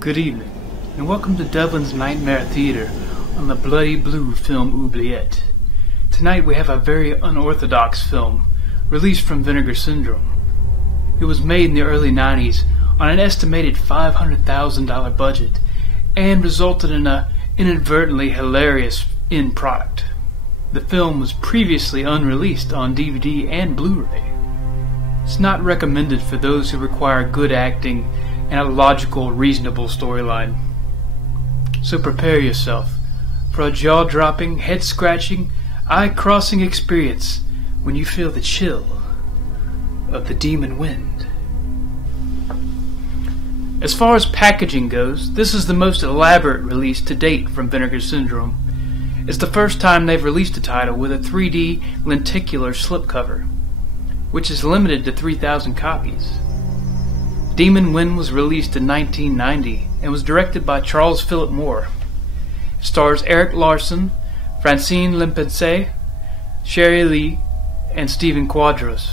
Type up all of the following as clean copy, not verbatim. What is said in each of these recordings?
Good evening, and welcome to Devlin's Nightmare Theater on the BloodyBlu film Oubliette. Tonight we have a very unorthodox film, released from Vinegar Syndrome. It was made in the early 90s on an estimated $500,000 budget, and resulted in an inadvertently hilarious end product. The film was previously unreleased on DVD and Blu-ray. It's not recommended for those who require good acting and a logical, reasonable storyline. So prepare yourself for a jaw-dropping, head-scratching, eye-crossing experience when you feel the chill of the demon wind. As far as packaging goes, this is the most elaborate release to date from Vinegar Syndrome. It's the first time they've released a title with a 3D lenticular slipcover, which is limited to 3,000 copies. Demon Wind was released in 1990 and was directed by Charles Philip Moore. It stars Eric Larson, Francine Lempensee, Sherry Lee, and Stephen Quadros.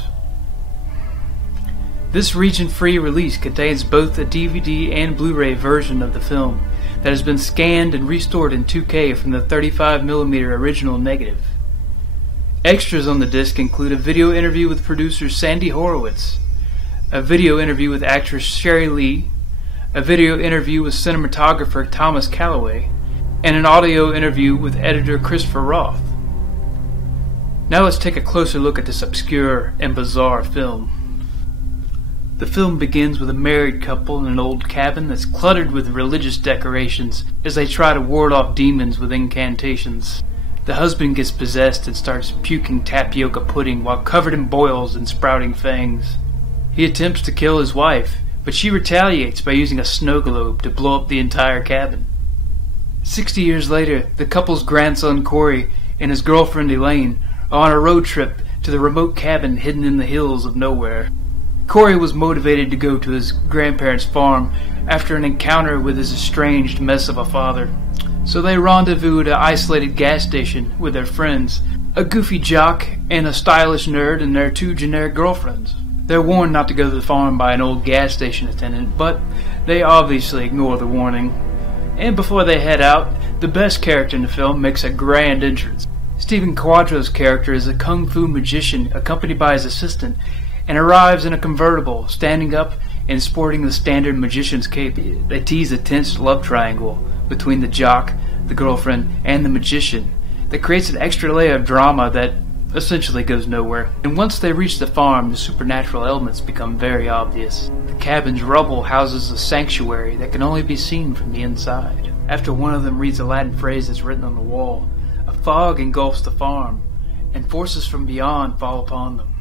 This region-free release contains both a DVD and Blu-ray version of the film that has been scanned and restored in 2K from the 35mm original negative. Extras on the disc include a video interview with producer Sandy Horowitz, a video interview with actress Sherry Lee, a video interview with cinematographer Thomas Calloway, and an audio interview with editor Christopher Roth. Now let's take a closer look at this obscure and bizarre film. The film begins with a married couple in an old cabin that's cluttered with religious decorations as they try to ward off demons with incantations. The husband gets possessed and starts puking tapioca pudding while covered in boils and sprouting fangs. He attempts to kill his wife, but she retaliates by using a snow globe to blow up the entire cabin. 60 years later, the couple's grandson Corey and his girlfriend Elaine are on a road trip to the remote cabin hidden in the hills of nowhere. Corey was motivated to go to his grandparents' farm after an encounter with his estranged mess of a father. So they rendezvous at an isolated gas station with their friends, a goofy jock and a stylish nerd and their two generic girlfriends. They're warned not to go to the farm by an old gas station attendant, but they obviously ignore the warning. And before they head out, the best character in the film makes a grand entrance. Stephen Quadros' character is a kung fu magician accompanied by his assistant, and arrives in a convertible, standing up and sporting the standard magician's cape. They tease a tense love triangle between the jock, the girlfriend, and the magician that creates an extra layer of drama that essentially goes nowhere. And once they reach the farm, the supernatural elements become very obvious. The cabin's rubble houses a sanctuary that can only be seen from the inside. After one of them reads a Latin phrase that's written on the wall, a fog engulfs the farm, and forces from beyond fall upon them.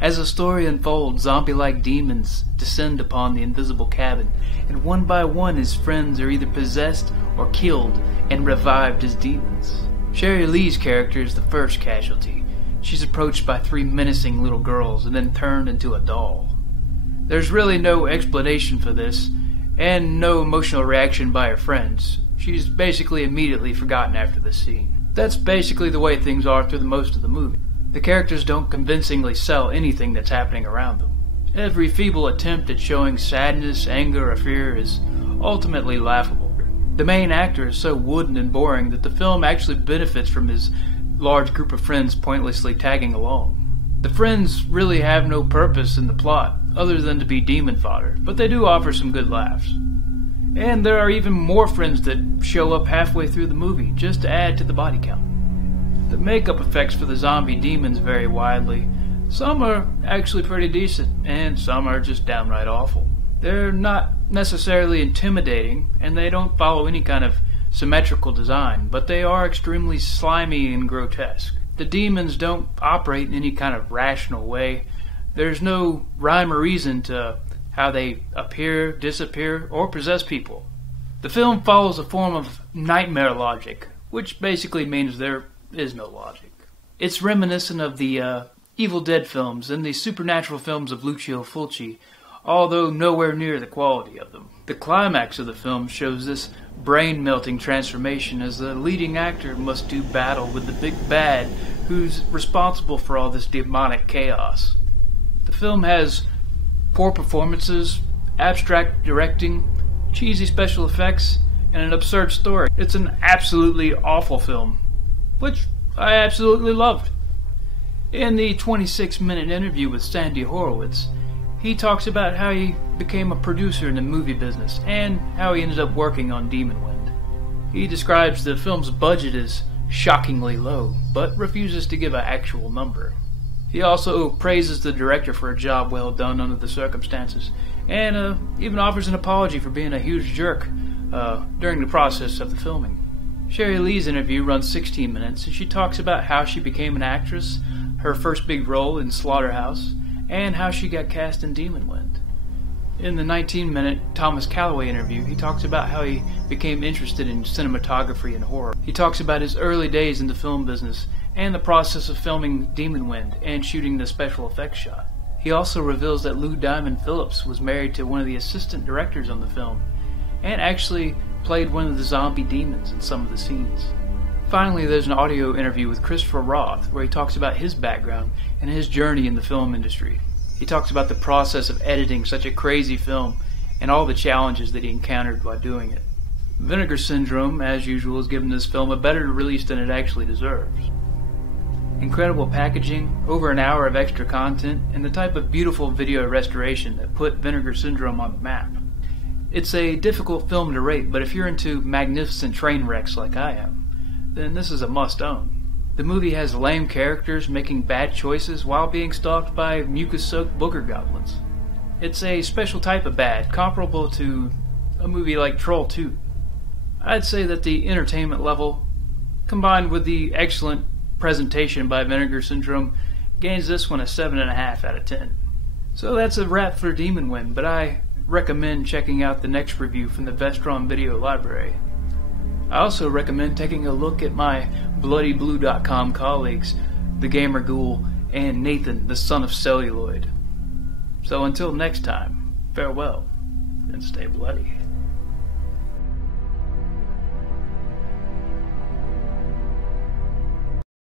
As the story unfolds, zombie-like demons descend upon the invisible cabin, and one by one his friends are either possessed or killed and revived as demons. Sherry Lee's character is the first casualty. She's approached by three menacing little girls and then turned into a doll. There's really no explanation for this, and no emotional reaction by her friends. She's basically immediately forgotten after the scene. That's basically the way things are through the most of the movie. The characters don't convincingly sell anything that's happening around them. Every feeble attempt at showing sadness, anger, or fear is ultimately laughable. The main actor is so wooden and boring that the film actually benefits from his large group of friends pointlessly tagging along. The friends really have no purpose in the plot other than to be demon fodder, but they do offer some good laughs. And there are even more friends that show up halfway through the movie just to add to the body count. The makeup effects for the zombie demons vary widely. Some are actually pretty decent, and some are just downright awful. They're not necessarily intimidating, and they don't follow any kind of symmetrical design, but they are extremely slimy and grotesque. The demons don't operate in any kind of rational way. There's no rhyme or reason to how they appear, disappear, or possess people. The film follows a form of nightmare logic, which basically means there is no logic. It's reminiscent of the Evil Dead films and the supernatural films of Lucio Fulci, although nowhere near the quality of them. The climax of the film shows this brain-melting transformation as the leading actor must do battle with the big bad who's responsible for all this demonic chaos. The film has poor performances, abstract directing, cheesy special effects, and an absurd story. It's an absolutely awful film, which I absolutely loved. In the 26-minute interview with Sandy Horowitz, he talks about how he became a producer in the movie business and how he ended up working on Demon Wind. He describes the film's budget as shockingly low, but refuses to give an actual number. He also praises the director for a job well done under the circumstances, and even offers an apology for being a huge jerk during the process of the filming. Sherry Lee's interview runs 16 minutes, and she talks about how she became an actress, her first big role in Slaughterhouse, and how she got cast in Demon Wind. In the 19-minute Thomas Calloway interview, he talks about how he became interested in cinematography and horror. He talks about his early days in the film business and the process of filming Demon Wind and shooting the special effects shot. He also reveals that Lou Diamond Phillips was married to one of the assistant directors on the film and actually played one of the zombie demons in some of the scenes. Finally, there's an audio interview with Christopher Roth where he talks about his background and his journey in the film industry. He talks about the process of editing such a crazy film and all the challenges that he encountered while doing it. Vinegar Syndrome, as usual, has given this film a better release than it actually deserves. Incredible packaging, over an hour of extra content, and the type of beautiful video restoration that put Vinegar Syndrome on the map. It's a difficult film to rate, but if you're into magnificent train wrecks like I am, then this is a must-own. The movie has lame characters making bad choices while being stalked by mucus-soaked booger goblins. It's a special type of bad, comparable to a movie like Troll 2. I'd say that the entertainment level, combined with the excellent presentation by Vinegar Syndrome, gains this one a 7.5 out of 10. So that's a wrap for Demon Wind, but I recommend checking out the next review from the Vestron Video Library. I also recommend taking a look at my BloodyBlu.com colleagues, the Gamer Ghoul and Nathan, the Son of Celluloid. So until next time, farewell, and stay bloody.